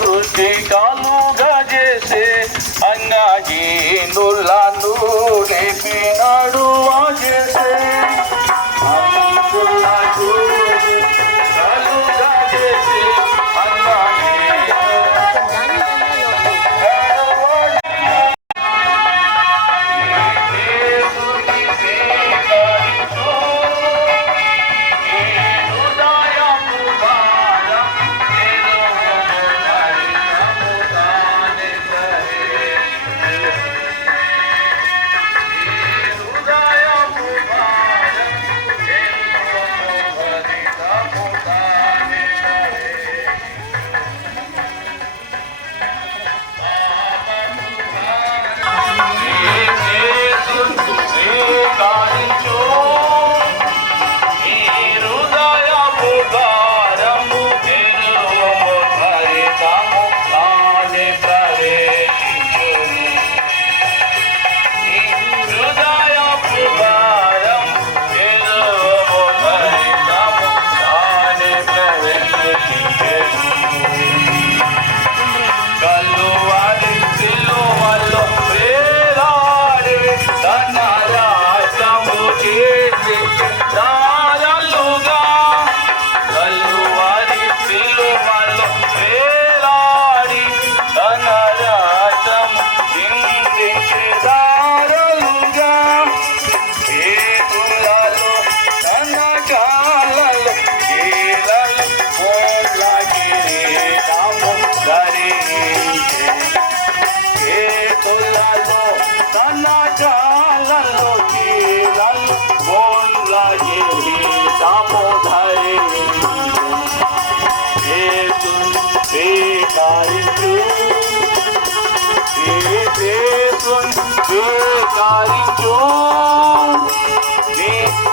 దృష్టికాలుగా చేసే అన్యాహీనులను లేపినాడు చేసే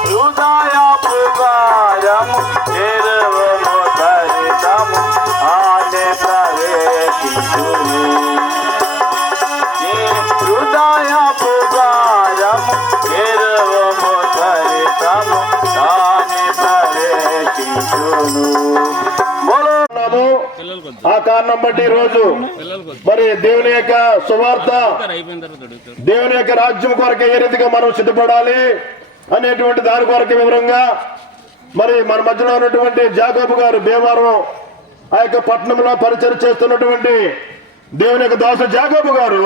హృదయము తెరవము ధరితము ఆనే ప్రవేశించును హృదయపు ద్వారము తెరవము ధరితము ఆనే ప్రవేశించును. ఆ కారణం బట్టి రోజు మరి దేవుని యొక్క సువార్త దేవుని యొక్క రాజ్యం కొరకు ఏ రీతిగా మనం సిద్ధపడాలి అనేటువంటి దాని కొరకు వివరంగా మరి మన మధ్యలో ఉన్నటువంటి జాకోబు గారు భీమవరం ఆ యొక్క పట్టణంలో పరిచయం చేస్తున్నటువంటి దేవుని యొక్క దాసు జాకోబు గారు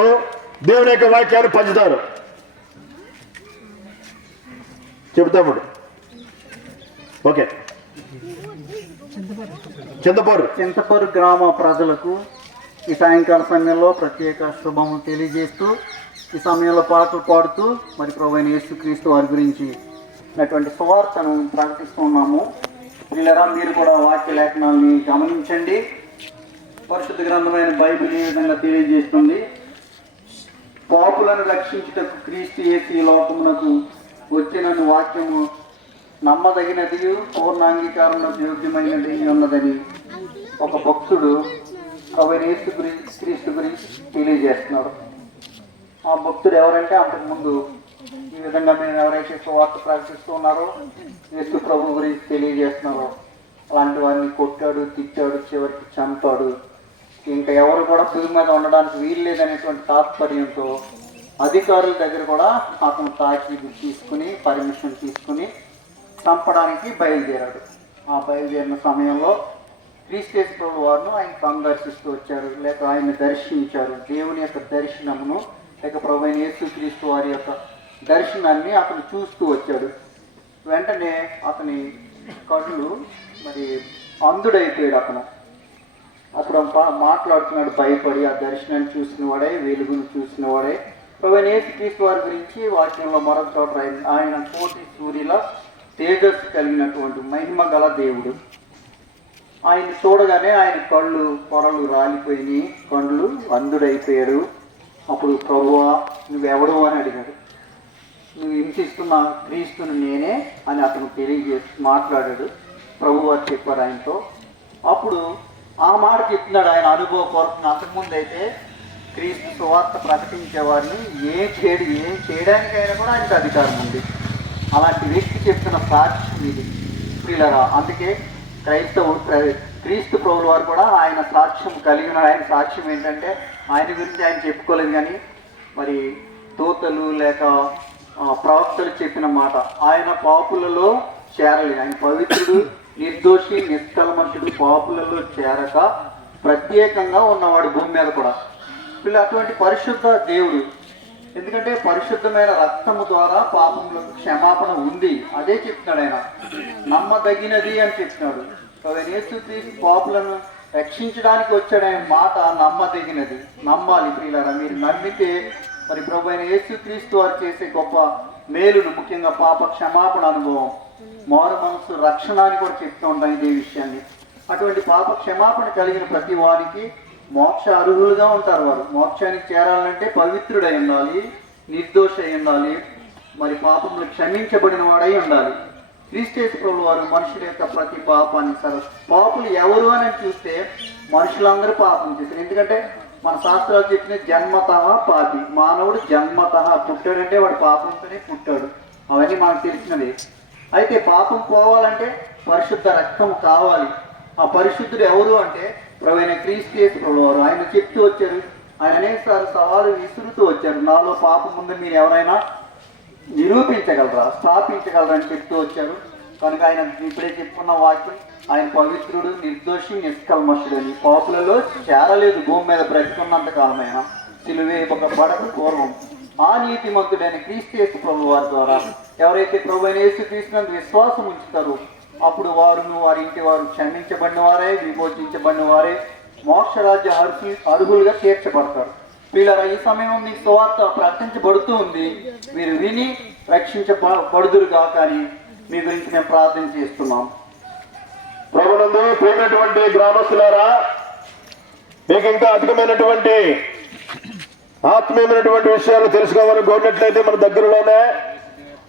దేవుని యొక్క వాక్యాన్ని పంచుతారు. చెబుతాముడు. ఓకే. చింతపూరు గ్రామ ప్రజలకు ఈ సాయంకాల సమయంలో ప్రత్యేక శుభములు తెలియజేస్తూ ఈ సమయంలో పాటలు పాడుతూ మరి ప్రభువైన యేసుక్రీస్తు వారి గురించి అటువంటి సువార్తను ప్రకటిస్తున్నాము. వీళ్ళరా మీరు కూడా వాక్య లేఖనాలని గమనించండి. పరిశుద్ధ గ్రంథమైన బైబిల్ ఈ విధంగా తెలియజేస్తుంది. పాపులను రక్షించుటకు క్రీస్తు యేసు ఈ లోకమునకు వచ్చినను వాక్యము నమ్మదగినది పూర్ణాంగీకారంలో యోగ్యమైనది ఉన్నదని ఒక భక్తుడు ప్రభువైన యేసుక్రీస్తు గురించి తెలియజేస్తున్నారు. ఆ భక్తుడు ఎవరంటే అంతకుముందు ఈ విధంగా మేము ఎవరైతే సువార్త ప్రకటిస్తూ ఉన్నారో యేసు ప్రభు గురించి తెలియజేస్తున్నారో అలాంటి వారిని కొట్టాడు, తిట్టాడు, చివరికి చంపాడు. ఇంకా ఎవరు కూడా పులి మీద ఉండడానికి వీలు లేదనేటువంటి తాత్పర్యంతో అధికారుల దగ్గర కూడా అతను తాకీదు తీసుకుని పర్మిషన్ తీసుకుని చంపడానికి బయలుదేరాడు. ఆ బయలుదేరిన సమయంలో క్రీస్తు ప్రభు వారిని ఆయన సందర్శిస్తూ వచ్చారు, లేక ఆయన దర్శించారు. దేవుని యొక్క దర్శనమును లేక ప్రభువైన యేసుక్రీస్తు వారి యొక్క దర్శనాన్ని అతను చూస్తూ వచ్చాడు. వెంటనే అతని కళ్ళు మరి అంధుడైపోయాడు. అప్పుడు మాట్లాడుతున్నాడు భయపడి. ఆ దర్శనాన్ని చూసిన వాడే, వెలుగును చూసిన వాడే ప్రభువైన యేసుక్రీస్తు వారి గురించి వాక్యంలో మరొక చోట ఆయన కోటి సూర్యుల తేజస్సు కలిగినటువంటి మహిమ గల దేవుడు. ఆయన చూడగానే ఆయన కళ్ళు పొరలు రాలిపోయినాయి, కళ్ళు అంధుడైపోయాడు. అప్పుడు ప్రభువా నువ్వెవడు అని అడిగాడు. నువ్వు హింసిస్తున్న క్రీస్తుని నేనే అని అతను తెలియజేసి మాట్లాడాడు. ప్రభువారు చెప్పారు ఆయనతో. అప్పుడు ఆ మాట చెప్తున్నాడు ఆయన అనుభవపూర్వకంగా. అంతకుముందు అయితే క్రీస్తు సువార్త ప్రకటించే వారిని ఏం చేయడానికైనా కూడా ఆయనకు అధికారం ఉంది. అలాంటి వ్యక్తి చెప్తున్న సాక్ష్యం ఇది ప్రియులారా. అందుకే క్రైస్తవుడు క్రీస్తు ప్రభుల వారు కూడా ఆయన సాక్ష్యం కలిగి ఉన్నారు. ఆయన సాక్ష్యం ఏంటంటే ఆయన గురించి ఆయన చెప్పుకోలేదు, కానీ మరి దూతలు లేక ప్రవక్తలు చెప్పిన మాట, ఆయన పాపులలో చేరలేదు. ఆయన పవిత్రుడు, నిర్దోషి, నిష్కల్మషుడు, పాపులలో చేరక ప్రత్యేకంగా ఉన్నవాడు భూమి మీద కూడా. వీళ్ళు అటువంటి పరిశుద్ధ దేవుడు. ఎందుకంటే పరిశుద్ధమైన రక్తము ద్వారా పాపములకు క్షమాపణ ఉంది. అదే చెప్తున్నాడు ఆయన. నమ్మదగినది అని చెప్తున్నాడు. యేసుక్రీస్తు పాపులను రక్షించడానికి వచ్చాడు. ఆయన మాట నమ్మదగినది. నమ్మాలి ప్రియులారా. మీరు నమ్మితే మరి ప్రభు అయిన యేసుక్రీస్తు వారు చేసే గొప్ప మేలును, ముఖ్యంగా పాప క్షమాపణ అనుభవం, మారు మనసు, రక్షణ అని కూడా చెప్తూ ఉంటాం ఇదే విషయాన్ని. అటువంటి పాప క్షమాపణ కలిగిన ప్రతి వారికి మోక్ష అర్హులుగా ఉంటారు. వారు మోక్షానికి చేరాలంటే పవిత్రుడై ఉండాలి, నిర్దోష అయి ఉండాలి, మరి పాపములు క్షమించబడిన వాడై ఉండాలి. క్రీస్తు ప్రభువు వారు మనుషుల యొక్క ప్రతి పాపాన్ని పాపులు ఎవరు అని చూస్తే మనుషులందరూ పాపం చేశారు. ఎందుకంటే మన శాస్త్రాలు చెప్పిన జన్మతః పాపి. మానవుడు జన్మతః పుట్టాడంటే వాడు పాపంతోనే పుట్టాడు. అవన్నీ మనకు తెలిసినవి. అయితే పాపం పోవాలంటే పరిశుద్ధ రక్తం కావాలి. ఆ పరిశుద్ధుడు ఎవరు అంటే ప్రభువైన క్రీస్తు ప్రభువు వారు. ఆయన చెప్తూ వచ్చారు. ఆయన అనేకసార్లు సవాలు విసురుతూ వచ్చారు. నాలో పాపం ముందు మీరు ఎవరైనా నిరూపించగలరా, స్థాపించగలరా అని చెప్తూ వచ్చారు. కనుక ఆయన ఇప్పుడే చెప్పుకున్న వాక్యం, ఆయన పవిత్రుడు, నిర్దోషి, నిష్కల్మషుడు అని. పాపులలో చేరలేదు భూమి మీద బ్రతికున్నంత కాలమైన. సిలువేయబడక పూర్వం ఆ నీతిమంతుడైన క్రీస్తు ప్రభు వారి ద్వారా ఎవరైతే ప్రభు అయిన యేసుక్రీస్తునందు విశ్వాసం ఉంచుతారో అప్పుడు వారును వారి ఇంటి వారు క్షమించబడిన వారే, విమోచించబడిన వారే, మోక్షరాజ్య అర్హులుగా తీర్చబడతారు. వీళ్ళ ఈ సమయం మీకు సువార్త ప్రకటించబడుతూ ఉంది. మీరు విని రక్షించబడుదురుగా. కానీ మీ గురించి మేము ప్రార్థన చేస్తున్నాం. ప్రభునందు ప్రియమైనటువంటి గ్రామస్తులారా, మీకు ఇంకా అధికమైనటువంటి ఆత్మీయమైనటువంటి విషయాలు తెలుసుకోవాలని కోరినట్లయితే మన దగ్గరలోనే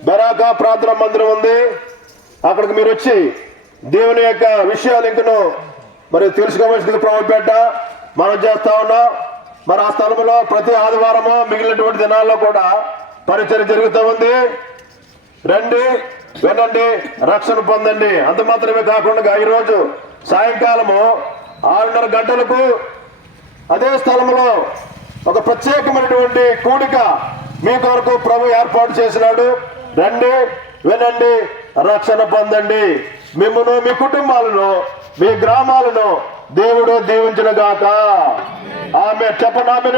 బెరాకా ప్రార్థన మందిరం ఉంది. అక్కడికి మీరు వచ్చి దేవుని యొక్క విషయాలు ఇంకను మరి తెలుసుకోవాల్సింది ప్రభుపేట మనం చేస్తా ఉన్నాం. మరి ఆ స్థలంలో ప్రతి ఆదివారము మిగిలినటువంటి దినాల్లో కూడా పరిచయం జరుగుతూ ఉంది. రండి, వినండి, రక్షణ పొందండి. అంత మాత్రమే కాకుండా ఈరోజు సాయంకాలము 6:30 గంటలకు అదే స్థలంలో ఒక ప్రత్యేకమైనటువంటి కూడిక మీ కొరకు ప్రభు ఏర్పాటు చేసినాడు. రండి, వినండి, రక్షణ పొందండి. మిమ్మును, మీ కుటుంబాలను, మీ గ్రామాలను దేవుడు దీవించును గాక. ఆమె చెప్పండి. ఆమె